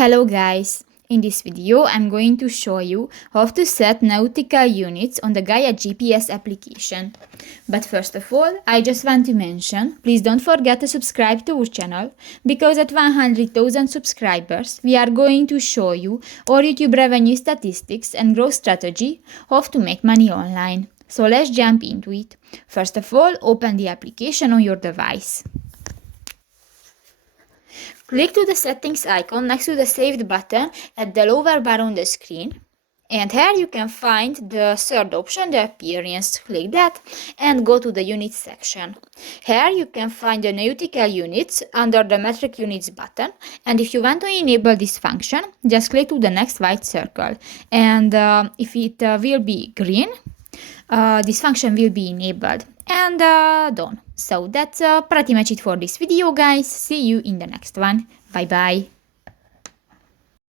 Hello guys! In this video I'm going to show you how to set nautical units on the Gaia GPS application. But first of all, I just want to mention, please don't forget to subscribe to our channel, because at 100,000 subscribers we are going to show you our YouTube revenue statistics and growth strategy, how to make money online. So let's jump into it. First of all, open the application on your device. Click to the settings icon next to the saved button at the lower bar on the screen. And here you can find the third option, the appearance. Click that and go to the units section. Here you can find the nautical units under the metric units button. And if you want to enable this function, just click to the next white circle. And if it will be green, this function will be enabled and done. So that's pretty much it for this video, guys. See you in the next one. Bye bye.